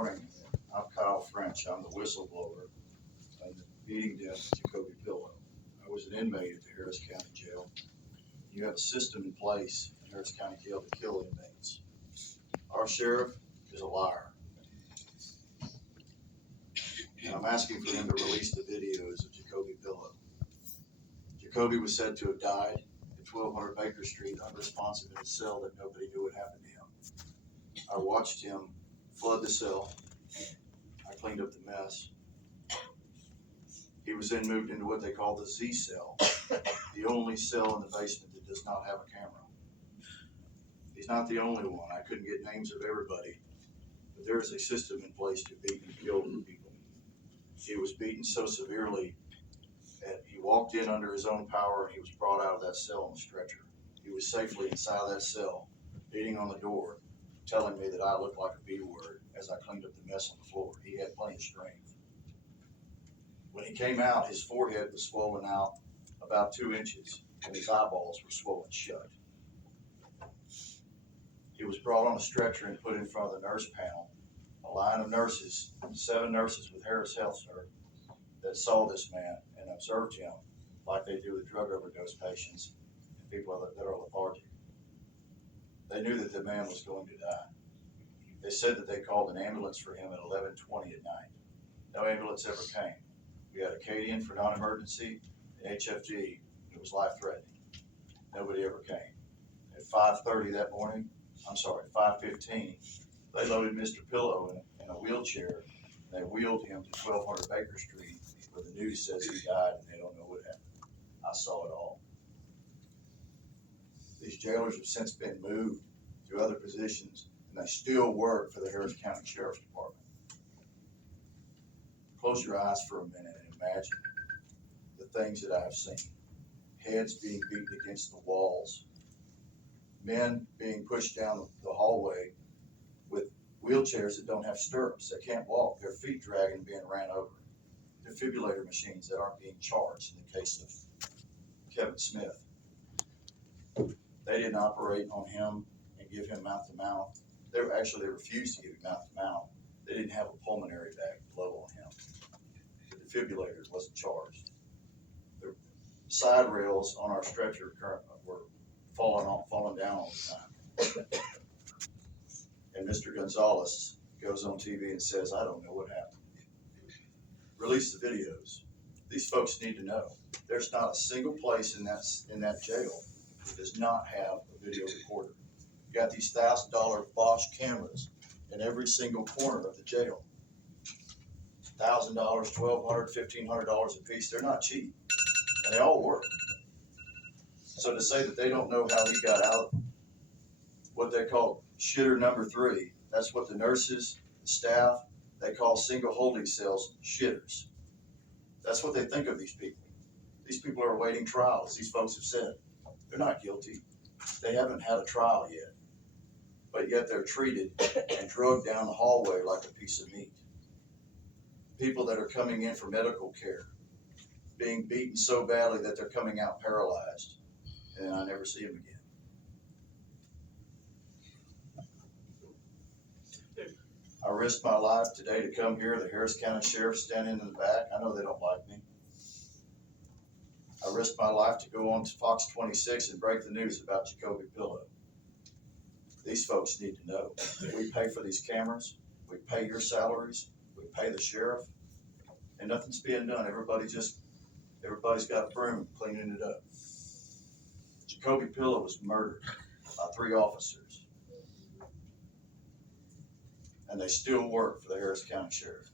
morning. I'm Kyle French. I'm the whistleblower and the beating death of Jacoby Pillow. I was an inmate at the Harris County Jail. You have a system in place in Harris County Jail to kill inmates. Our sheriff is a liar. And I'm asking for him to release the videos of Jacoby Pillow. Jacoby was said to have died at 1200 Baker Street, unresponsive in a cell that nobody knew what happened to him. I watched him flood the cell. I cleaned up the mess. He was then moved into what they call the Z cell, the only cell in the basement that does not have a camera. He's not the only one. I couldn't get names of everybody, but there is a system in place to beat and kill people. He was beaten so severely that he walked in under his own power and he was brought out of that cell on a stretcher. He was safely inside of that cell, beating on the door, telling me that I looked like a B word as I cleaned up the mess on the floor. He had plenty of strength. When he came out, his forehead was swollen out about 2 inches and his eyeballs were swollen shut. He was brought on a stretcher and put in front of the nurse panel. A line of nurses, 7 nurses with Harris Health Center, that saw this man and observed him like they do with drug overdose patients and people that are lethargic. They knew that the man was going to die. They said that they called an ambulance for him at 11:20 at night. No ambulance ever came. We had a Acadian for non-emergency, and HFG, it was life-threatening. Nobody ever came. At 5:30 that morning, at 5:15, they loaded Mr. Pillow in a wheelchair, and they wheeled him to 1200 Baker Street, where the news says he died, and they don't know what happened. I saw it all. These jailers have since been moved to other positions, and they still work for the Harris County Sheriff's Department. Close your eyes for a minute and imagine the things that I have seen. Heads being beaten against the walls, men being pushed down the hallway with wheelchairs that don't have stirrups, that can't walk, their feet dragging, being ran over. Defibrillator machines that aren't being charged in the case of Kevin Smith. They didn't operate on him and give him mouth to mouth. They refused to give him mouth to mouth. They didn't have a pulmonary bag blow on him. The defibrillator wasn't charged. The side rails on our stretcher were falling down all the time. And Mr. Gonzalez goes on TV and says, I don't know what happened. Release the videos. These folks need to know. There's not a single place in that jail that does not have a video recorder. You got these $1,000 Bosch cameras in every single corner of the jail. $1,000, $1,200, $1,500 a piece. They're not cheap, and they all work. So to say that they don't know how he got out, what they call shitter number 3, that's what the nurses, the staff, they call single holding cells shitters. That's what they think of these people. These people are awaiting trial, as these folks have said. They're not guilty. They haven't had a trial yet. But yet they're treated and drugged down the hallway like a piece of meat. People that are coming in for medical care, being beaten so badly that they're coming out paralyzed, and I never see them again. I risked my life today to come here. The Harris County Sheriff standing in the back. I know they don't like me. I risked my life to go on to Fox 26 and break the news about Jacoby Pillow. These folks need to know. We pay for these cameras. We pay your salaries. We pay the sheriff. And nothing's being done. Everybody's got a broom cleaning it up. Jacoby Pillow was murdered by 3 officers. And they still work for the Harris County Sheriff.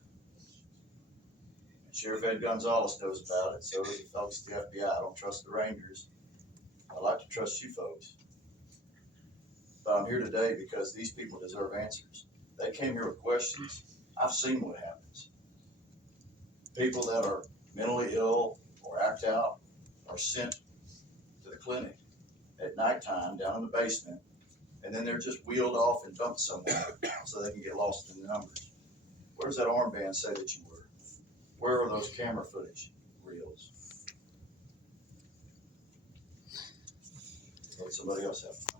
And Sheriff Ed Gonzalez knows about it. So does the folks at the FBI. I don't trust the Rangers. I like to trust you folks. But I'm here today because these people deserve answers. They came here with questions. I've seen what happens. People that are mentally ill or act out are sent to the clinic at nighttime down in the basement, and then they're just wheeled off and dumped somewhere so they can get lost in the numbers. Where's that armband say that you were? Where are those camera footage reels? Let somebody else have it.